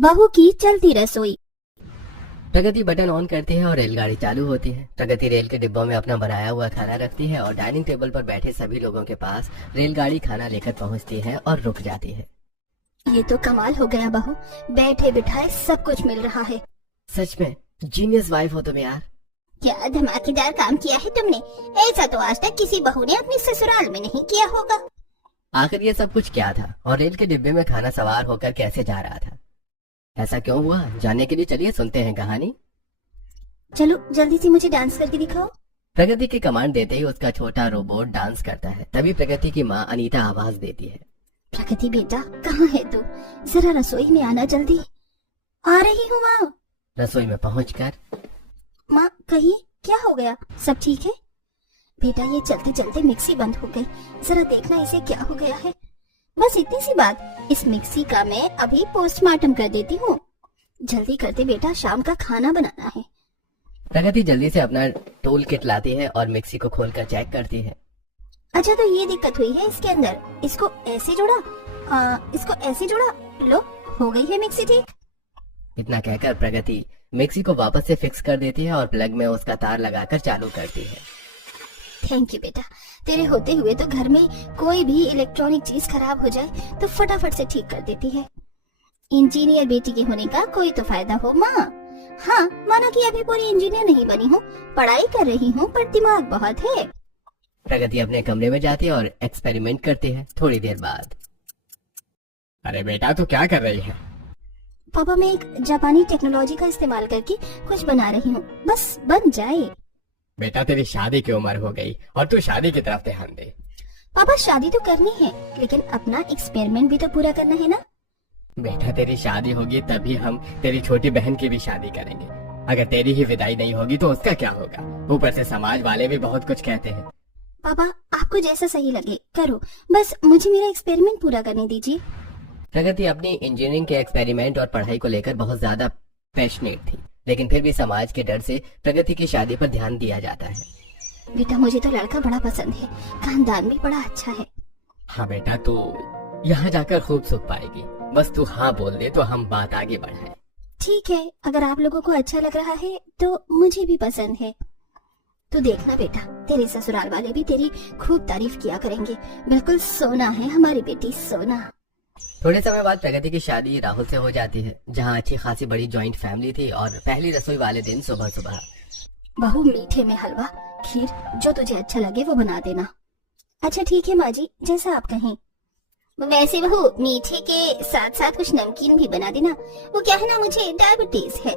बहू की चलती रसोई। प्रगति बटन ऑन करती है और रेलगाड़ी चालू होती है। प्रगति रेल के डिब्बों में अपना बनाया हुआ खाना रखती है और डाइनिंग टेबल पर बैठे सभी लोगों के पास रेलगाड़ी खाना लेकर पहुंचती है और रुक जाती है। ये तो कमाल हो गया बहू, बैठे बिठाए सब कुछ मिल रहा है। सच में जीनियस वाइफ हो तुम यार। क्या धमाकेदार काम किया है तुमने, ऐसा तो आज तक किसी बहू ने अपने ससुराल में नहीं किया होगा। आखिर ये सब कुछ क्या था और रेल के डिब्बे में खाना सवार होकर कैसे जा रहा था? ऐसा क्यों हुआ, जानने के लिए चलिए सुनते हैं कहानी। चलो जल्दी से मुझे डांस करके दिखाओ। प्रगति की कमांड देते ही उसका छोटा रोबोट डांस करता है। तभी प्रगति की माँ अनीता आवाज देती है, प्रगति बेटा कहाँ है तू, जरा रसोई में आना जल्दी। आ रही हूँ माँ। रसोई में पहुंचकर माँ कहिए क्या हो गया, सब ठीक है? बेटा ये चलते चलते मिक्सी बंद हो गई, जरा देखना इसे क्या हो गया है। बस इतनी सी बात, इस मिक्सी का मैं अभी पोस्टमार्टम कर देती हूँ। जल्दी करते बेटा, शाम का खाना बनाना है। प्रगति जल्दी से अपना टूल किट लाती है और मिक्सी को खोलकर चेक करती है। अच्छा तो ये दिक्कत हुई है इसके अंदर, इसको ऐसे जोड़ा, इसको ऐसे जोड़ा, लो हो गई है मिक्सी ठीक। इतना कहकर प्रगति मिक्सी को वापस से फिक्स कर देती है और प्लग में उसका तार लगाकर चालू करती है। थैंक यू बेटा, तेरे होते हुए तो घर में कोई भी इलेक्ट्रॉनिक चीज खराब हो जाए तो फटाफट से ठीक कर देती है। इंजीनियर बेटी के होने का कोई तो फायदा हो माँ। हाँ माना कि अभी पूरी इंजीनियर नहीं बनी हूँ, पढ़ाई कर रही हूँ, पर दिमाग बहुत है। प्रगति अपने कमरे में जाती है और एक्सपेरिमेंट करती है। थोड़ी देर बाद, अरे बेटा तो क्या कर रही है? पापा मैं एक जापानी टेक्नोलॉजी का इस्तेमाल करके कुछ बना रही हूँ, बस बन जाए। बेटा तेरी शादी की उम्र हो गई और तू शादी की तरफ ध्यान दे। पापा शादी तो करनी है, लेकिन अपना एक्सपेरिमेंट भी तो पूरा करना है ना। बेटा तेरी शादी होगी तभी हम तेरी छोटी बहन की भी शादी करेंगे। अगर तेरी ही विदाई नहीं होगी तो उसका क्या होगा? ऊपर से समाज वाले भी बहुत कुछ कहते हैं। पापा आपको जैसा सही लगे करो, बस मुझे मेरा एक्सपेरिमेंट पूरा करने दीजिए। प्रगति अपनी इंजीनियरिंग के एक्सपेरिमेंट और पढ़ाई को लेकर बहुत ज्यादा पैशनेट थी, लेकिन फिर भी समाज के डर से प्रगति की शादी पर ध्यान दिया जाता है। बेटा मुझे तो लड़का बड़ा पसंद है, खानदान भी बड़ा अच्छा है। हाँ बेटा तू यहाँ जाकर खूब सुख पाएगी, बस तू हाँ बोल दे तो हम बात आगे बढ़ाएं। ठीक है, अगर आप लोगों को अच्छा लग रहा है तो मुझे भी पसंद है। तो देखना बेटा, तेरे ससुराल वाले भी तेरी खूब तारीफ किया करेंगे। बिल्कुल सोना है हमारी बेटी, सोना। थोड़े समय बाद प्रगति की शादी राहुल से हो जाती है, जहाँ अच्छी खासी बड़ी जॉइंट फैमिली थी। और पहली रसोई वाले दिन सुबह सुबह, बहू मीठे में हलवा खीर जो तुझे अच्छा लगे वो बना देना। अच्छा ठीक है माँ जी, जैसा आप कहें। वैसे बहू मीठे के साथ साथ कुछ नमकीन भी बना देना, वो क्या है ना मुझे डायबिटीज है।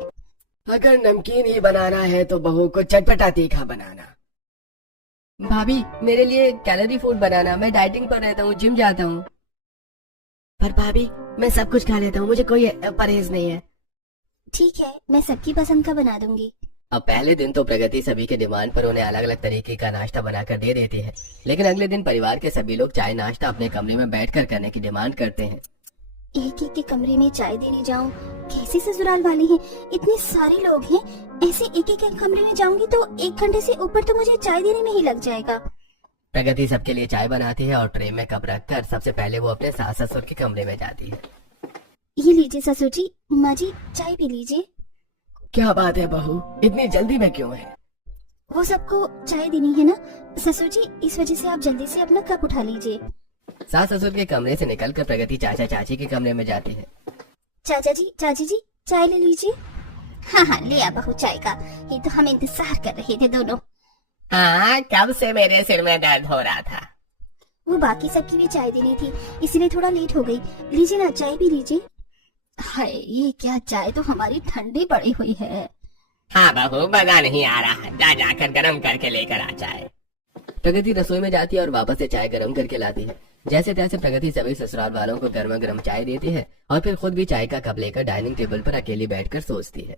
अगर नमकीन ही बनाना है तो बहू को चटपटा तीखा बनाना। भाभी मेरे लिए कैलोरी फूड बनाना, मैं डाइटिंग पर रहता हूँ, जिम जाता हूँ। पर भाभी मैं सब कुछ खा लेता हूँ, मुझे कोई परहेज नहीं है। ठीक है, मैं सबकी पसंद का बना दूंगी। अब पहले दिन तो प्रगति सभी के डिमांड पर उन्हें अलग अलग तरीके का नाश्ता बनाकर दे देती है, लेकिन अगले दिन परिवार के सभी लोग चाय नाश्ता अपने कमरे में बैठकर करने की डिमांड करते हैं। एक एक के कमरे में चाय देने जाऊं, कैसे ससुराल वाले हैं, इतने सारे लोग हैं, ऐसे एक एक के कमरे में जाऊंगी तो 1 घंटे से ऊपर तो मुझे चाय देने में ही लग जाएगा। प्रगति सबके लिए चाय बनाती है और ट्रे में कप रखकर सबसे पहले वो अपने सास ससुर के कमरे में जाती है। ये लीजिए ससुर जी, माँ जी चाय पी लीजिए। क्या बात है बहू, इतनी जल्दी में क्यों है? वो सबको चाय देनी है ना ससुर जी, इस वजह से आप जल्दी से अपना कप उठा लीजिए। सास ससुर के कमरे से निकलकर प्रगति चाचा चाची के कमरे में जाती है। चाचा जी चाची जी चाय ले लीजिए। हाँ हाँ लिया बहू चाय का, ये तो हम इंतजार कर रहे थे दोनों। हाँ कब से मेरे सिर में दर्द हो रहा था। वो बाकी सबकी भी चाय देनी थी, इसलिए थोड़ा लेट हो गई। लीजिए ना चाय भी लीजिए। हाय ये क्या, चाय तो हमारी ठंडी पड़ी हुई है। हाँ बहू मजा नहीं आ रहा, जा जाकर गरम करके लेकर आ चाय। प्रगति रसोई में जाती है और वापस से चाय गरम करके लाती है। जैसे तैसे प्रगति सभी ससुराल वालों को गर्मा गर्म चाय देती है और फिर खुद भी चाय का कप लेकर डाइनिंग टेबल पर अकेली बैठकर सोचती है।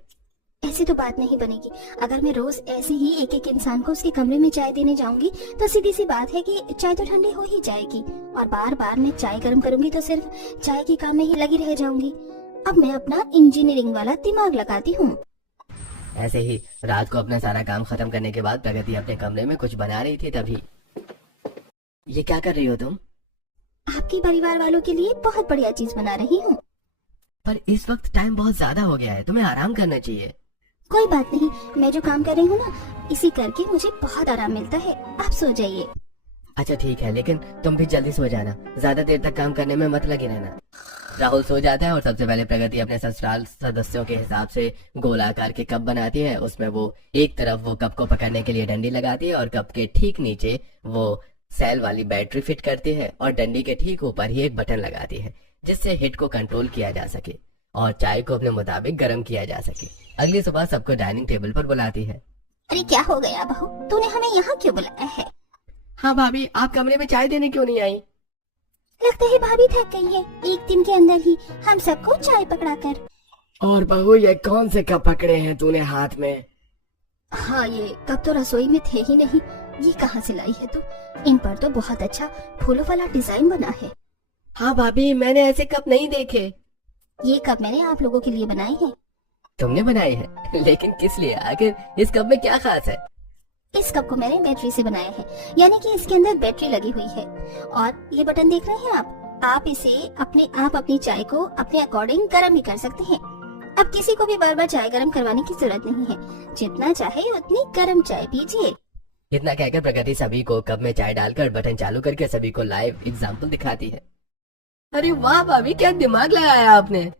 ऐसी तो बात नहीं बनेगी, अगर मैं रोज ऐसे ही एक एक इंसान को उसके कमरे में चाय देने जाऊंगी तो सीधी सी बात है कि चाय तो ठंडी हो ही जाएगी, और बार बार मैं चाय गर्म करूंगी तो सिर्फ चाय के काम में ही लगी रह जाऊंगी। अब मैं अपना इंजीनियरिंग वाला दिमाग लगाती हूँ। ऐसे ही रात को अपना सारा काम खत्म करने के बाद प्रगति अपने कमरे में कुछ बना रही थी। तभी, ये क्या कर रही हो तुम? आपके परिवार वालों के लिए बहुत बढ़िया चीज बना रही हूँ। पर इस वक्त टाइम बहुत ज्यादा हो गया है, तुम्हें आराम करना चाहिए। कोई बात नहीं, मैं जो काम कर रही हूँ ना, इसी करके मुझे बहुत आराम मिलता है। आप सो जाइए। अच्छा ठीक है, लेकिन तुम भी जल्दी सो जाना, ज्यादा देर तक काम करने में मत लगे रहना। राहुल सो जाता है और सबसे पहले प्रगति अपने ससुराल सदस्यों के हिसाब से गोलाकार के कप बनाती है। उसमें वो एक तरफ वो कप को पकड़ने के लिए डंडी लगाती है और कप के ठीक नीचे वो सेल वाली बैटरी फिट करती है और डंडी के ठीक ऊपर ही एक बटन लगाती है जिससे हिट को कंट्रोल किया जा सके और चाय को अपने मुताबिक गर्म किया जा सके। अगली सुबह सबको डाइनिंग टेबल पर बुलाती है। अरे क्या हो गया बहू, तूने हमें यहाँ क्यों बुलाया है? हाँ भाभी, आप कमरे में चाय देने क्यों नहीं आई? लगता है भाभी थक गई है, एक दिन के अंदर ही हम सबको चाय पकड़ा कर। और बहू ये कौन से कप पकड़े हैं तूने हाथ में? हाँ, ये कब तो रसोई में थे ही नहीं, ये कहाँ से लाई है तू? इन पर तो बहुत अच्छा फूलों वाला डिजाइन बना है। हाँ भाभी, मैंने ऐसे कप नहीं देखे। ये कप मैंने आप लोगों के लिए बनाए हैं। तुमने बनाए हैं? लेकिन किस लिए? आखिर इस कप में क्या खास है? इस कप को मैंने बैटरी से बनाया है, यानी कि इसके अंदर बैटरी लगी हुई है। और ये बटन देख रहे हैं आप इसे अपनी चाय को अपने अकॉर्डिंग गर्म भी कर सकते हैं। अब किसी को भी बार बार चाय गर्म करवाने की जरूरत नहीं है, जितना चाहे उतनी गर्म चाय पीजिए। इतना कहकर प्रगति सभी को कप में चाय डालकर बटन चालू करके सभी को लाइव एग्जाम्पल दिखाती है। अरे वाह भाभी, क्या दिमाग लगाया आपने।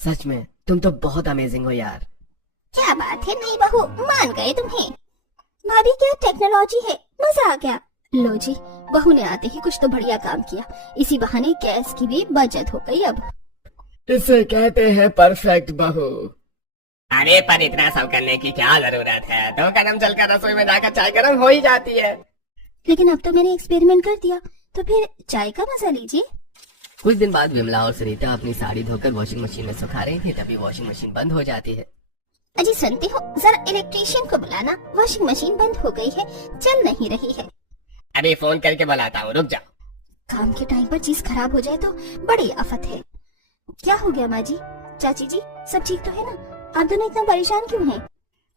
सच में तुम तो बहुत अमेजिंग हो यार। क्या बात है, नई बहू, मान गए तुम्हें। भाभी क्या टेक्नोलॉजी है, मजा आ गया। लो जी, बहू ने आते ही कुछ तो बढ़िया काम किया, इसी बहाने गैस की भी बचत हो गई। अब इसे कहते हैं परफेक्ट बहू। अरे पर इतना सब करने की क्या जरूरत है? 2 कदम चलकर रसोई में जाकर चाय गर्म हो ही जाती है। लेकिन अब तो मैंने एक्सपेरिमेंट कर दिया, तो फिर चाय का मजा लीजिए। कुछ दिन बाद विमला और सुनीता अपनी साड़ी धोकर वॉशिंग मशीन में सुखा रही थी, तभी वॉशिंग मशीन बंद हो जाती है। अजी सुनते हो, जरा इलेक्ट्रीशियन को बुलाना, वॉशिंग मशीन बंद हो गई है, चल नहीं रही है। अभी फोन करके बुलाता हूँ, रुक जाओ। काम के टाइम पर चीज खराब हो जाए तो बड़ी आफत है। क्या हो गया माँ जी, चाची जी, सब ठीक तो है ना? आप दोनों इतना परेशान क्यों हैं?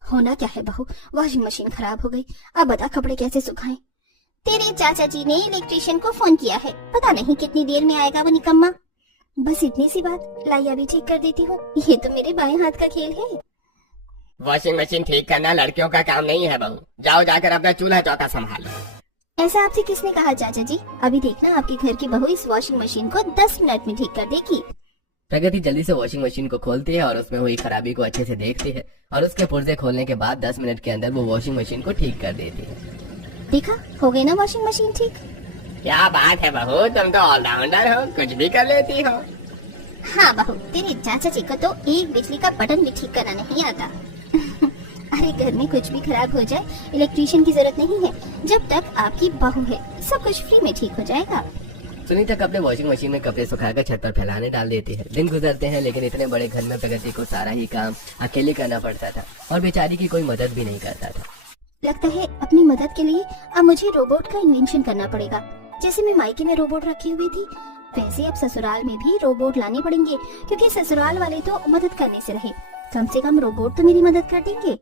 होना क्या है बहू, वॉशिंग मशीन खराब हो गई, अब बता कपड़े कैसे सुखाएं? तेरे चाचा जी ने इलेक्ट्रीशियन को फोन किया है, पता नहीं कितनी देर में आएगा वो निकम्मा। बस इतनी सी बात, लाई अभी ठीक कर देती हूँ, ये तो मेरे बाएं हाथ का खेल है। वॉशिंग मशीन ठीक करना लड़कियों का काम नहीं है बहू, जाओ जाकर अपना चूल्हा चौका संभालो। ऐसा आपसे किसने कहा चाचा जी? अभी देखना आपके घर की बहू इस वॉशिंग मशीन को 10 मिनट में ठीक कर देगी। प्रगति जल्दी से वॉशिंग मशीन को खोलती है और उसमें हुई खराबी को अच्छे से देखती है और उसके पुर्जे खोलने के बाद 10 मिनट के अंदर वो वॉशिंग मशीन को ठीक कर देती है। देखा, हो गई ना वॉशिंग मशीन ठीक। क्या बात है बहू, तुम तो ऑलराउंडर हो, कुछ भी कर लेती हो। हाँ बहू, तेरे चाचा जी को तो एक बिजली का बटन भी ठीक करना नहीं आता। अरे घर में कुछ भी खराब हो जाए, इलेक्ट्रीशियन की जरूरत नहीं है, जब तक आपकी बहू है सब कुछ फ्री में ठीक हो जाएगा। सुनीता अपने वॉशिंग मशीन में कपड़े सुखाकर छत पर फैलाने डाल देती है। दिन गुजरते हैं, लेकिन इतने बड़े घर में प्रगति को सारा ही काम अकेले करना पड़ता था और बेचारी की कोई मदद भी नहीं करता था। लगता है अपनी मदद के लिए अब मुझे रोबोट का इन्वेंशन करना पड़ेगा। जैसे मैं मायके में रोबोट रखी हुई थी, वैसे अब ससुराल में भी रोबोट लाने पड़ेंगे, क्योंकि ससुराल वाले तो मदद करने से रहे, कम से कम रोबोट तो मेरी मदद कर देंगे।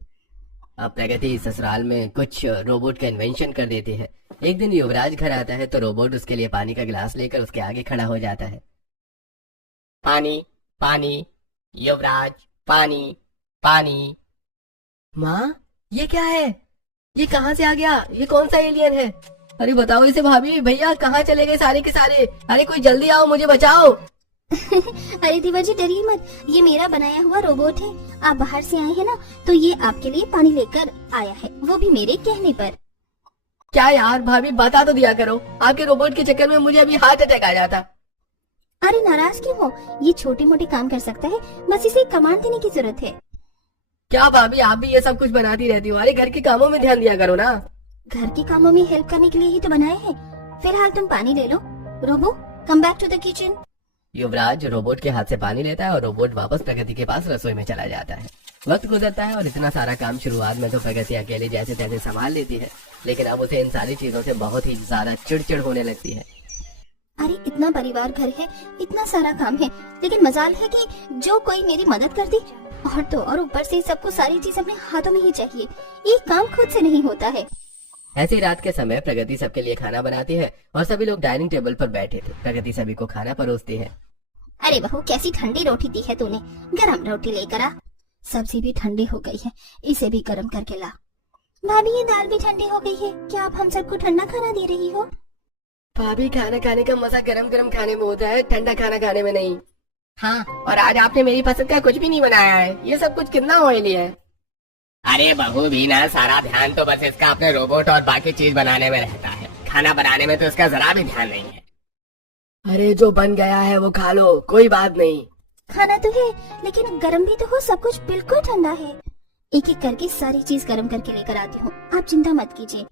अब प्रगति ससुराल में कुछ रोबोट का इन्वेंशन कर देती है। एक दिन युवराज घर आता है तो रोबोट उसके लिए पानी का गिलास लेकर उसके आगे खड़ा हो जाता है। पानी पानी, युवराज पानी पानी। माँ, ये क्या है? ये कहाँ से आ गया? ये कौन सा एलियन है? अरे बताओ इसे भाभी, भैया कहाँ चले गए सारे के सारे? अरे कोई जल्दी आओ, मुझे बचाओ। अरे देवर जी डरिए मत, ये मेरा बनाया हुआ रोबोट है। आप बाहर से आए हैं ना, तो ये आपके लिए पानी लेकर आया है, वो भी मेरे कहने पर। क्या यार भाभी, बता तो दिया करो, आपके रोबोट के चक्कर में मुझे अभी हार्ट अटैक आ जाता। अरे नाराज क्यों हो, ये छोटे मोटे काम कर सकता है, बस इसे कमांड देने की जरूरत है। क्या भाभी, आप भी ये सब कुछ बनाती रहती हो? अरे घर के कामों में ध्यान दिया करो ना। घर के कामों में हेल्प करने के लिए ही तो बनाए हैं। फिलहाल तुम पानी ले लो। Robo, come back to the kitchen. Yuvraj robot के हाथ से पानी लेता है और रोबोट वापस प्रगति के पास रसोई में चला जाता है। वक्त गुजरता है और इतना सारा काम शुरुआत में तो प्रगति अकेले जैसे तैसे संभाल लेती है, लेकिन अब उसे इन सारी चीजों से बहुत ही ज्यादा चिड़चिड़ होने लगती है। अरे इतना परिवार घर है, इतना सारा काम है, लेकिन मजाल है कि जो कोई मेरी मदद कर दे, और तो और ऊपर से सबको सारी चीज अपने हाथों में ही चाहिए, एक काम खुद से नहीं होता है। ऐसी रात के समय प्रगति सबके लिए खाना बनाती है और सभी लोग डाइनिंग टेबल पर बैठे थे। प्रगति सभी को खाना परोसती है। अरे बहू, कैसी ठंडी रोटी दी है तूने, गरम रोटी लेकर आ। सब्जी भी ठंडी हो गई है, इसे भी गरम करके ला। भाभी, ये दाल भी ठंडी हो गई है, क्या आप हम सबको ठंडा खाना दे रही हो? भाभी, खाना खाने का मजा गरम गरम खाने में होता है, ठंडा खाना खाने में नहीं। हाँ, और आज आपने मेरी पसंद का कुछ भी नहीं बनाया है, ये सब कुछ कितना ऑयली है। अरे बहू भी ना, सारा ध्यान तो बस इसका अपने रोबोट और बाकी चीज बनाने में रहता है, खाना बनाने में तो इसका जरा भी ध्यान नहीं है। अरे जो बन गया है वो खा लो, कोई बात नहीं। खाना तो है, लेकिन गरम भी तो हो, सब कुछ बिल्कुल ठंडा है। एक एक करके सारी चीज गरम करके लेकर आती हूँ, आप चिंता मत कीजिए।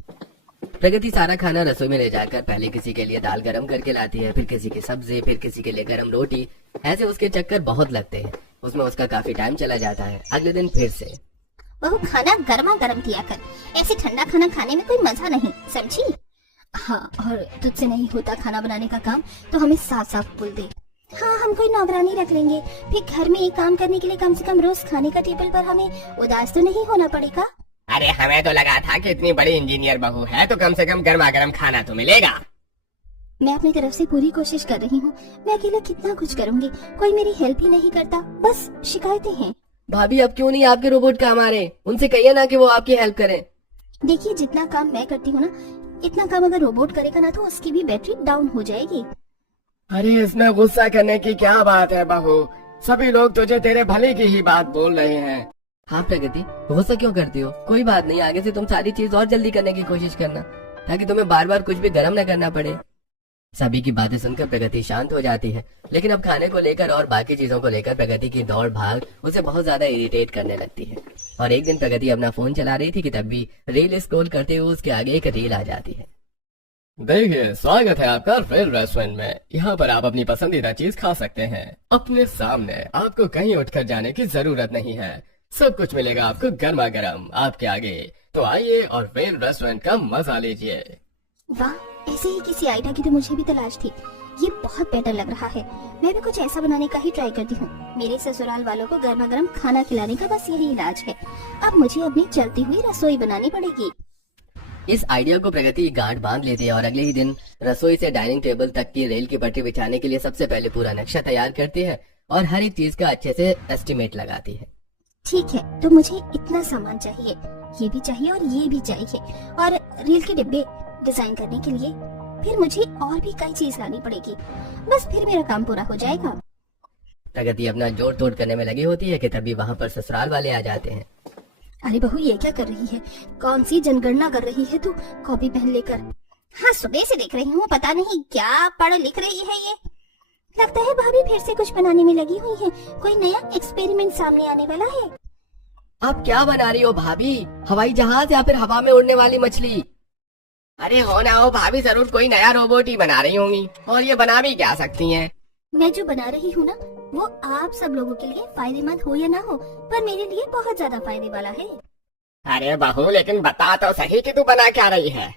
प्रगति सारा खाना रसोई में ले जाकर पहले किसी के लिए दाल गरम करके लाती है, फिर किसी की सब्जी, फिर किसी के लिए गरम रोटी। ऐसे उसके चक्कर बहुत लगते हैं, उसमें उसका काफी टाइम चला जाता है। अगले दिन फिर से, बहू, खाना गर्मा गर्म किया कर, ऐसे ठंडा खाना खाने में कोई मजा नहीं, समझी? हाँ, और तुझसे नहीं होता खाना बनाने का काम तो हमें साफ साफ बोल दे। हाँ, हम कोई नौकरानी रख लेंगे, फिर घर में एक काम करने के लिए कम से कम रोज खाने का टेबल पर हमें उदास तो नहीं होना पड़ेगा। अरे हमें तो लगा था कि इतनी बड़ी इंजीनियर बहू है तो कम से कम गर्मा गर्म खाना तो मिलेगा। मैं अपनी तरफ से पूरी कोशिश कर रही हूँ, मैं अकेले कितना कुछ करूँगी, कोई मेरी हेल्प ही नहीं करता, बस शिकायतें हैं। भाभी अब क्यों नहीं आपके रोबोट काम आ रहे, उनसे कहिए ना कि वो आपकी हेल्प करें। देखिए, जितना काम मैं करती हूँ ना, इतना काम अगर रोबोट करेगा ना तो उसकी भी बैटरी डाउन हो जाएगी। अरे इसमें गुस्सा करने की क्या बात है बहू, सभी लोग तुझे तेरे भले की ही बात बोल रहे हैं। हाँ प्रगति, गुस्सा क्यों करती हो? कोई बात नहीं, आगे से तुम सारी चीज और जल्दी करने की कोशिश करना, ताकि तुम्हें बार बार कुछ भी गर्म न करना पड़े। सभी की बातें सुनकर प्रगति शांत हो जाती है, लेकिन अब खाने को लेकर और बाकी चीजों को लेकर प्रगति की दौड़ भाग उसे बहुत ज्यादा इरिटेट करने लगती है। और एक दिन प्रगति अपना फोन चला रही थी कि तब भी रील स्क्रॉल करते हुए उसके आगे एक रील आ जाती है। देखिए, स्वागत है आपका रेल रेस्टोरेंट में। यहाँ पर आप अपनी पसंदीदा चीज खा सकते हैं अपने सामने, आपको कहीं उठकर जाने की जरूरत नहीं है, सब कुछ मिलेगा आपको गर्मा गर्म आपके आगे। तो आइए और रेल रेस्टोरेंट का मजा लीजिए। वाह, ऐसे ही किसी आइडिया की तो मुझे भी तलाश थी, ये बहुत बेटर लग रहा है। मैं भी कुछ ऐसा बनाने का ही ट्राई करती हूँ। मेरे ससुराल वालों को गर्मा गर्म खाना खिलाने का बस यही इलाज है। अब मुझे अपनी चलती हुई रसोई बनानी पड़ेगी। इस आइडिया को प्रगति गांठ बांध लेती है और अगले ही दिन रसोई से डाइनिंग टेबल तक की रेल की पटरी बिछाने के लिए सबसे पहले पूरा नक्शा तैयार करती है और हर एक चीज का अच्छे से एस्टिमेट लगाती है। ठीक है, तो मुझे इतना सामान चाहिए, ये भी चाहिए और ये भी चाहिए, और रेल के डिब्बे डिजाइन करने के लिए फिर मुझे और भी कई चीज लानी पड़ेगी। बस फिर मेरा काम पूरा हो जाएगा। प्रगति अपना जोड़ तोड़ करने में लगी होती है कि तभी वहाँ पर ससुराल वाले आ जाते हैं। अरे बहू, ये क्या कर रही है? कौन सी जनगणना कर रही है तू कॉपी पेन लेकर? हाँ, सुबह से देख रही हूँ, पता नहीं क्या पढ़ लिख रही है ये। लगता है भाभी फिर से कुछ बनाने में लगी हुई है, कोई नया एक्सपेरिमेंट सामने आने वाला है। आप क्या बना रही हो भाभी? हवाई जहाज या फिर हवा में उड़ने वाली मछली? अरे हो ना हो भाभी, जरूर कोई नया रोबोट ही बना रही होंगी, और ये बना भी क्या सकती हैं। मैं जो बना रही हूँ ना, वो आप सब लोगों के लिए फायदेमंद हो या ना हो, पर मेरे लिए बहुत ज्यादा फायदे वाला है। अरे बहू, लेकिन बता तो सही कि तू बना क्या रही है।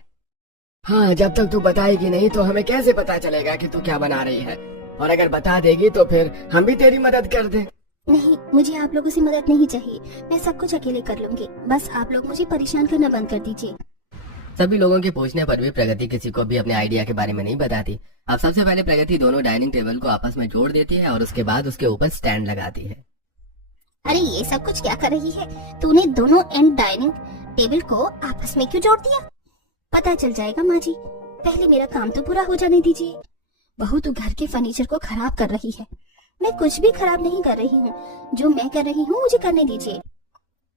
हाँ, जब तक तू बताएगी नहीं तो हमें कैसे पता चलेगा कि तू क्या बना रही है, और अगर बता देगी तो फिर हम भी तेरी मदद कर दें। नहीं, मुझे आप लोगों से मदद नहीं चाहिए, मैं सब कुछ अकेले कर लूंगी, बस आप लोग मुझे परेशान करना बंद कर दीजिए। सभी लोगों के पूछने पर भी प्रगति किसी को भी अपने आइडिया के बारे में नहीं बताती। अब सबसे पहले प्रगति दोनों डाइनिंग टेबल को आपस में जोड़ देती है और उसके बाद उसके ऊपर स्टैंड लगाती है। अरे ये सब कुछ क्या कर रही है? तूने दोनों एंड डाइनिंग टेबल को आपस में क्यों जोड़ दिया? पता चल जाएगा माँ जी, पहले मेरा काम तो पूरा हो जाने दीजिए। बहू, तू घर के फर्नीचर को खराब कर रही है। मैं कुछ भी खराब नहीं कर रही हूँ, जो मैं कर रही हूँ मुझे करने दीजिए।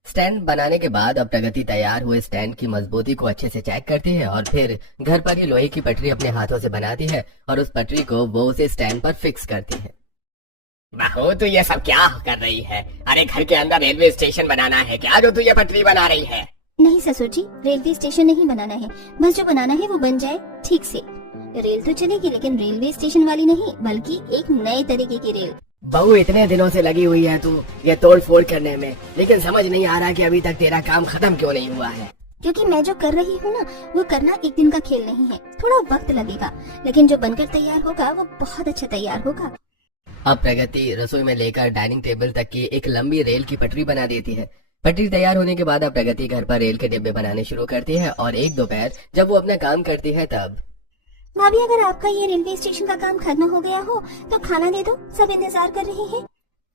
स्टैंड बनाने के बाद अब प्रगति तैयार हुए स्टैंड की मजबूती को अच्छे से चेक करती है और फिर घर पर ही लोहे की पटरी अपने हाथों से बनाती है और उस पटरी को वो उसे स्टैंड पर फिक्स करती है। बहू, तू ये सब क्या कर रही है? अरे घर के अंदर रेलवे स्टेशन बनाना है क्या, जो तू ये पटरी बना रही है? नहीं ससुर जी, रेलवे स्टेशन नहीं बनाना है, बस जो बनाना है वो बन जाए ठीक से। रेल तो चलेगी, लेकिन रेलवे स्टेशन वाली नहीं, बल्कि एक नए तरीके की रेल। बहू, इतने दिनों से लगी हुई है तू ये तोड़ फोड़ करने में, लेकिन समझ नहीं आ रहा कि अभी तक तेरा काम खत्म क्यों नहीं हुआ है। क्योंकि मैं जो कर रही हूँ ना, वो करना एक दिन का खेल नहीं है, थोड़ा वक्त लगेगा, लेकिन जो बनकर तैयार होगा वो बहुत अच्छा तैयार होगा। अब प्रगति रसोई में लेकर डाइनिंग टेबल तक की एक लंबी रेल की पटरी बना देती है। पटरी तैयार होने के बाद अब प्रगति घर पर रेल के डिब्बे बनाने शुरू करती है और एक दोपहर जब वो अपना काम करती है तब भाभी अगर आपका ये रेलवे स्टेशन का काम खत्म हो गया हो तो खाना दे दो, सब इंतजार कर रहे हैं।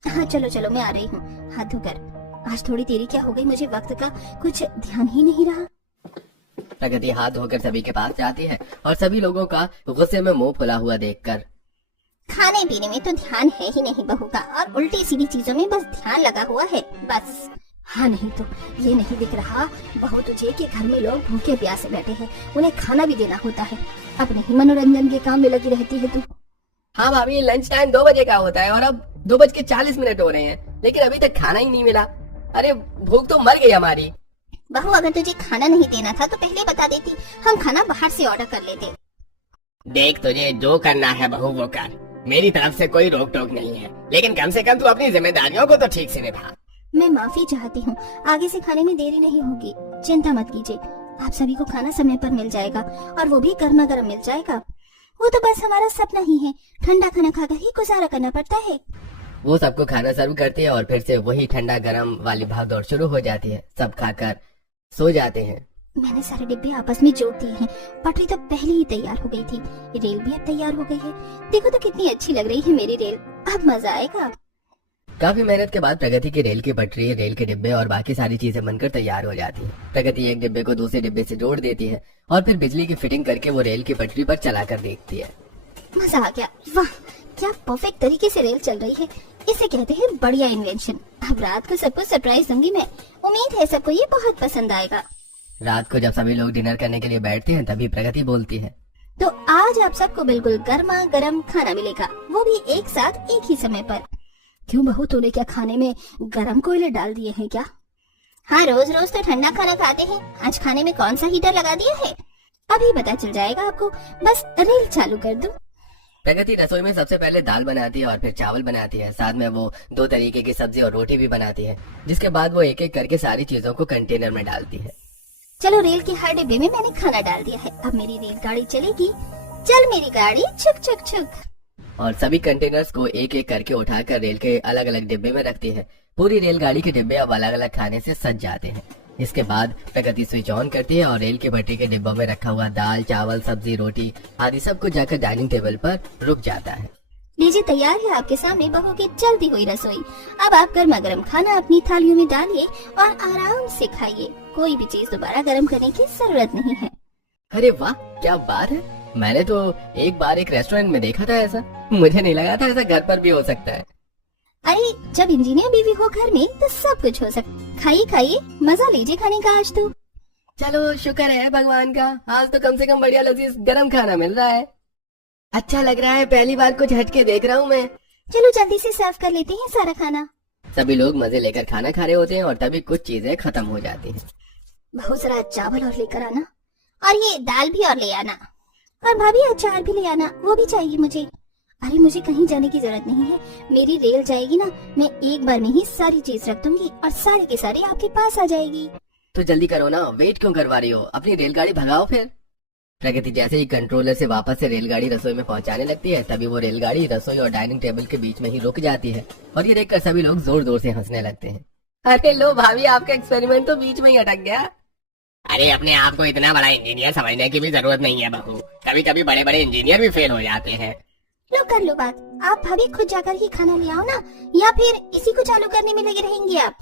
हाँ चलो चलो मैं आ रही हूँ हाथ धोकर। आज थोड़ी देरी क्या हो गई, मुझे वक्त का कुछ ध्यान ही नहीं रहा। प्रगति हाथ धोकर सभी के पास जाती है और सभी लोगों का गुस्से में मुंह फुला हुआ देखकर, खाने पीने में तो ध्यान है ही नहीं बहू का, और उल्टी सीधी चीजों में बस ध्यान लगा हुआ है बस। हाँ नहीं तो ये नहीं दिख रहा बहू तुझे कि घर में लोग भूखे प्यासे बैठे हैं, उन्हें खाना भी देना होता है, अपने ही मनोरंजन के काम में लगी रहती है तू। हाँ भाभी लंच टाइम 2 बजे का होता है और अब 2:40 हो रहे हैं, लेकिन अभी तक खाना ही नहीं मिला। अरे भूख तो मर गई हमारी। बहू अगर तुझे खाना नहीं देना था तो पहले बता देती, हम खाना बाहर से ऑर्डर कर लेते। देख तुझे जो करना है बहू वो कर, मेरी तरफ से कोई रोक टोक नहीं है, लेकिन कम से कम तू अपनी जिम्मेदारियों को तो ठीक से निभा। मैं माफी चाहती हूँ, आगे से खाने में देरी नहीं होगी, चिंता मत कीजिए। आप सभी को खाना समय पर मिल जाएगा और वो भी गर्मा गर्म मिल जाएगा। वो तो बस हमारा सपना ही है, ठंडा खाना खाकर ही गुजारा करना पड़ता है। वो सबको खाना सर्व करती है और फिर से वही ठंडा गरम वाली भागदौड़ शुरू हो जाती है। सब खाकर सो जाते हैं। मैंने सारे डिब्बे आपस में जोड़ दिए हैं, पटरी तो पहले ही तैयार हो गई थी, रेल भी अब तैयार हो गई है। देखो तो कितनी अच्छी लग रही है मेरी रेल, अब मजा आएगा। काफी मेहनत के बाद प्रगति की रेल की पटरी, रेल के डिब्बे और बाकी सारी चीजें बनकर तैयार हो जाती है। प्रगति एक डिब्बे को दूसरे डिब्बे से जोड़ देती है और फिर बिजली की फिटिंग करके वो रेल की पटरी पर चलाकर देखती है। मजा आ गया, वाह क्या परफेक्ट तरीके से रेल चल रही है, इसे कहते हैं बढ़िया इन्वेंशन। अब रात को सबको सरप्राइज दूंगी मैं, उम्मीद है सबको ये बहुत पसंद आएगा। रात को जब सभी लोग डिनर करने के लिए बैठते हैं तभी प्रगति बोलती है, तो आज आप सबको बिल्कुल गर्मा गर्म खाना मिलेगा, वो भी एक साथ एक ही समय पर। क्यों बहू तूने क्या खाने में गरम कोयले डाल दिए हैं क्या? हाँ रोज रोज तो ठंडा खाना खाते हैं, आज खाने में कौन सा हीटर लगा दिया है अभी पता चल जाएगा आपको, बस रेल चालू कर दूं। प्रगति रसोई में सबसे पहले दाल बनाती है और फिर चावल बनाती है, साथ में वो 2 तरीके की सब्जी और रोटी भी बनाती है, जिसके बाद वो एक एक करके सारी चीजों को कंटेनर में डालती है। चलो रेल के हर डिब्बे में मैंने खाना डाल दिया है, अब मेरी रेलगाड़ी चलेगी, चल मेरी गाड़ी छुक छुक छुक। और सभी कंटेनर्स को एक एक करके उठाकर रेल के अलग अलग डिब्बे में रखती है। पूरी रेलगाड़ी के डिब्बे अब अलग अलग खाने से सज जाते हैं। इसके बाद प्रगति स्विच ऑन करती है और रेल की पटरी के डिब्बों में रखा हुआ दाल, चावल, सब्जी, रोटी आदि सब कुछ जाकर डाइनिंग टेबल पर रुक जाता है। लीजिए तैयार है आपके सामने बहू की चलती हुई रसोई। अब आप गर्मा गर्म खाना अपनी थालियों में डालिए और आराम से खाइए, कोई भी चीज दोबारा गर्म करने की जरूरत नहीं है। अरे वाह क्या बात है, मैंने तो एक बार एक रेस्टोरेंट में देखा था ऐसा, मुझे नहीं लगा था ऐसा घर पर भी हो सकता है। अरे जब इंजीनियर बीवी हो घर में तो सब कुछ हो सकता। खाइए खाइए, मजा लीजिए खाने का आज तो। चलो शुक्र है भगवान का, आज तो कम से कम बढ़िया लजीज गरम खाना मिल रहा है। अच्छा लग रहा है, पहली बार कुछ हटके देख रहा हूँ मैं। चलो जल्दी से सर्व कर लेते हैं सारा खाना। सभी लोग मजे लेकर खाना खा रहे होते हैं और तभी कुछ चीजें खत्म हो जाती हैं। बहुत सारा चावल और लेकर आना, और ये दाल भी और ले आना, और भाभी अचार भी ले आना, वो भी चाहिए मुझे। अरे मुझे कहीं जाने की जरूरत नहीं है, मेरी रेल जाएगी ना, मैं एक बार में ही सारी चीज रख दूंगी और सारी की सारी आपके पास आ जाएगी। तो जल्दी करो ना, वेट क्यों करवा रही हो, अपनी रेलगाड़ी भगाओ फिर। प्रगति जैसे ही कंट्रोलर से वापस से रेलगाड़ी रसोई में पहुंचाने लगती है तभी वो रेलगाड़ी रसोई और डाइनिंग टेबल के बीच में ही रुक जाती है और ये देखकर सभी लोग जोर जोर से हंसने लगते हैं। अरे लो भाभी, आपका एक्सपेरिमेंट तो बीच में ही अटक गया। अरे अपने आप को इतना बड़ा इंजीनियर समझने की भी जरूरत नहीं है बहू, कभी कभी बड़े बड़े इंजीनियर भी फेल हो जाते हैं। लो कर लो बात, आप भाभी खुद जाकर ही खाना ले आओ ना, या फिर इसी को चालू करने में लगे रहेंगे आप।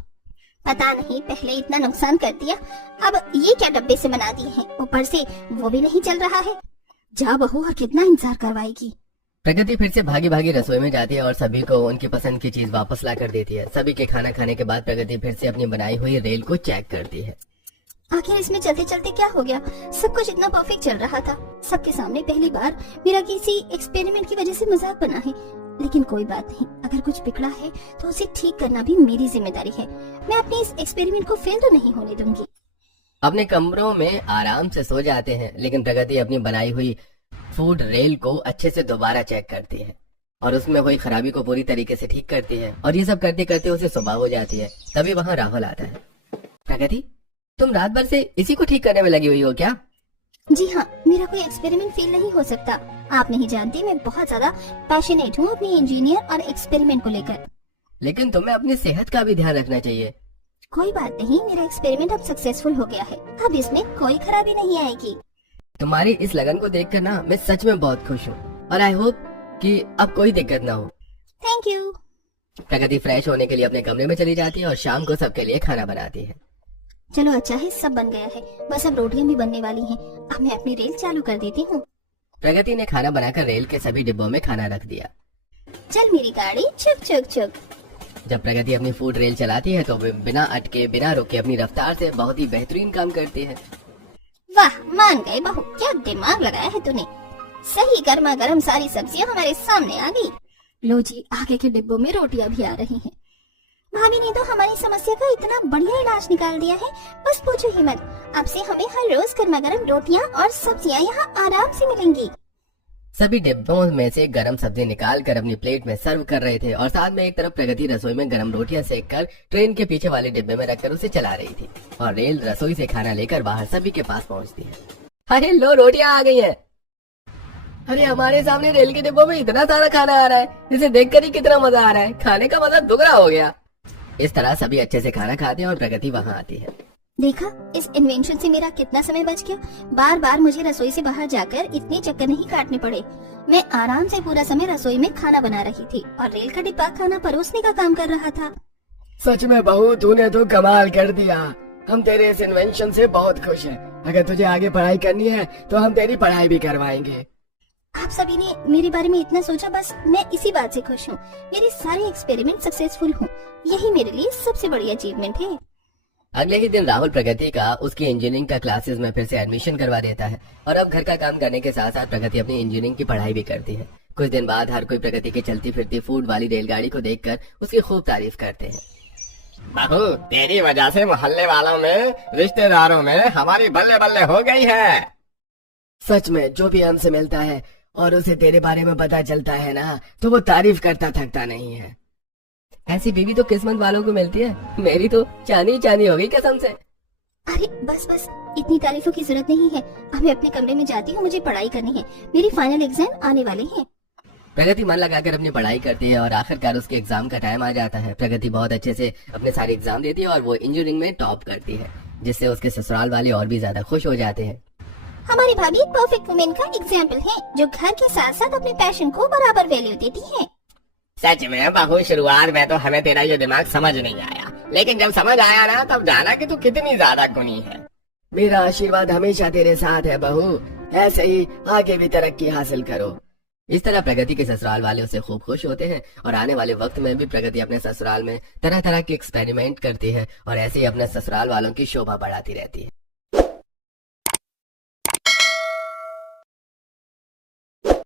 पता नहीं पहले इतना नुकसान कर दिया, अब ये क्या डब्बे से बना दिए हैं, ऊपर से वो भी नहीं चल रहा है। जा बहू, और कितना इंतजार करवाएगी। प्रगति फिर से भागी भागी रसोई में जाती है और सभी को उनकी पसंद की चीज वापस ला कर देती है। सभी के खाना खाने के बाद प्रगति फिर से अपनी बनाई हुई रेल को चेक करती है। आखिर इसमें चलते चलते क्या हो गया, सब कुछ इतना परफेक्ट चल रहा था, सबके सामने पहली बार मेरा किसी एक्सपेरिमेंट की वजह से मजाक बना है। लेकिन कोई बात नहीं, अगर कुछ बिगड़ा है तो उसे ठीक करना भी मेरी जिम्मेदारी है। मैं अपने इस एक्सपेरिमेंट को फेल तो नहीं होने दूंगी। अपने कमरों में आराम से सो जाते हैं, लेकिन प्रगति अपनी बनाई हुई फूड रेल को अच्छे से दोबारा चेक करती है और उसमें हुई खराबी को पूरी तरीके से ठीक करती है। और ये सब करते करते उसे सुबह हो जाती है। तभी वहाँ राहुल आता है। प्रगति, तुम रात भर से इसी को ठीक करने में लगी हुई हो क्या? जी हाँ, मेरा कोई एक्सपेरिमेंट फेल नहीं हो सकता। आप नहीं जानती, मैं बहुत ज्यादा पैशनेट हूँ अपनी इंजीनियर और एक्सपेरिमेंट को लेकर। लेकिन तुम्हें अपनी सेहत का भी ध्यान रखना चाहिए। कोई बात नहीं, मेरा एक्सपेरिमेंट अब सक्सेसफुल हो गया है, अब इसमें कोई खराबी नहीं आएगी। तुम्हारी इस लगन को देखकर ना मैं सच में बहुत खुश हूँ और आई होप कि अब कोई दिक्कत ना हो। Thank you. प्रगति फ्रेश होने के लिए अपने कमरे में चली जाती है और शाम को सबके लिए खाना बनाती है। चलो अच्छा है, सब बन गया है, बस अब रोटियां भी बनने वाली हैं। अब मैं अपनी रेल चालू कर देती हूँ। प्रगति ने खाना बनाकर रेल के सभी डिब्बों में खाना रख दिया। चल मेरी गाड़ी, चुक चुक चुक। जब प्रगति अपनी फूड रेल चलाती है तो वे बिना अटके बिना रुके अपनी रफ्तार से बहुत ही बेहतरीन काम करती है। वाह, मान गए बहू, क्या दिमाग लगाया है तूने। सही गर्मा गर्म सारी सब्जियां हमारे सामने आ गई। लो जी, आगे के डिब्बों में रोटियां भी आ रही हैं। भाभी ने तो हमारी समस्या का इतना बढ़िया इलाज निकाल दिया है, बस पूछो ही मत। अब से हमें हर रोज गर्मा गर्म रोटियां और सब्जियां यहाँ आराम से मिलेंगी। सभी डिब्बों में से गरम सब्जी निकाल कर अपनी प्लेट में सर्व कर रहे थे और साथ में एक तरफ प्रगति रसोई में गरम रोटियां सेक कर ट्रेन के पीछे वाले डिब्बे में रखकर उसे चला रही थी और रेल रसोई से खाना लेकर बाहर सभी के पास पहुंचती है। अरे लो, रोटियां आ गई हैं। अरे हमारे सामने रेल के डिब्बों में इतना सारा खाना आ रहा है, इसे देखकर ही कितना मजा आ रहा है। खाने का मजा दुगना हो गया। इस तरह सभी अच्छे से खाना खाते हैं और प्रगति वहाँ आती है। देखा, इस इन्वेंशन से मेरा कितना समय बच गया। बार बार मुझे रसोई से बाहर जाकर इतने चक्कर नहीं काटने पड़े। मैं आराम से पूरा समय रसोई में खाना बना रही थी और रेल का डिब्बा खाना परोसने का काम कर रहा था। सच में बहू, तूने तो कमाल कर दिया। हम तेरे इस इन्वेंशन से बहुत खुश हैं। अगर तुझे आगे पढ़ाई करनी है तो हम तेरी पढ़ाई भी करवाएंगे। आप सभी ने मेरे बारे में इतना सोचा, बस मैं इसी बात से खुश हूँ। मेरे सारे एक्सपेरिमेंट सक्सेसफुल हूँ, यही मेरे लिए सबसे बड़ी अचीवमेंट है। अगले ही दिन राहुल प्रगति का उसकी इंजीनियरिंग का क्लासेस में फिर से एडमिशन करवा देता है और अब घर का काम करने के साथ साथ प्रगति अपनी इंजीनियरिंग की पढ़ाई भी करती है। कुछ दिन बाद हर कोई प्रगति की चलती फिरती फूड वाली रेलगाड़ी को देखकर उसकी खूब तारीफ करते हैं। बहू, तेरी वजह से मोहल्ले वालों में, रिश्तेदारों में हमारी बल्ले बल्ले हो गई है। सच में जो भी हमसे मिलता है और उसे तेरे बारे में पता चलता है ना, तो वो तारीफ करता थकता नहीं है। ऐसी बीवी तो किस्मत वालों को मिलती है। मेरी तो चांदी चांदी हो गई कसम से। अरे बस बस, इतनी तारीफों की जरूरत नहीं है। अब मैं अपने कमरे में जाती हूँ, मुझे पढ़ाई करनी है। मेरी फाइनल एग्जाम आने वाले हैं। प्रगति मन लगाकर अपनी पढ़ाई करती है और आखिरकार उसके एग्जाम का टाइम आ जाता है। प्रगति बहुत अच्छे से अपने सारे एग्जाम देती है और वो इंजीनियरिंग में टॉप करती है, जिससे उसके ससुराल वाले और भी ज्यादा खुश हो जाते हैं। हमारी भाभी परफेक्ट वुमेन का एग्जाम्पल है, जो घर के साथ साथ अपने पैशन को बराबर वैल्यू देती है। सच में बहू, शुरुआत में तो हमें तेरा ये दिमाग समझ नहीं आया, लेकिन जब समझ आया ना तब जाना कि तू कितनी ज्यादा गुणी है। मेरा आशीर्वाद हमेशा तेरे साथ है बहू, ऐसे ही आगे भी तरक्की हासिल करो। इस तरह प्रगति के ससुराल वाले उससे खूब खुश होते हैं और आने वाले वक्त में भी प्रगति अपने ससुराल में तरह तरह के एक्सपेरिमेंट करती है और ऐसे ही अपने ससुराल वालों की शोभा बढ़ाती रहती है।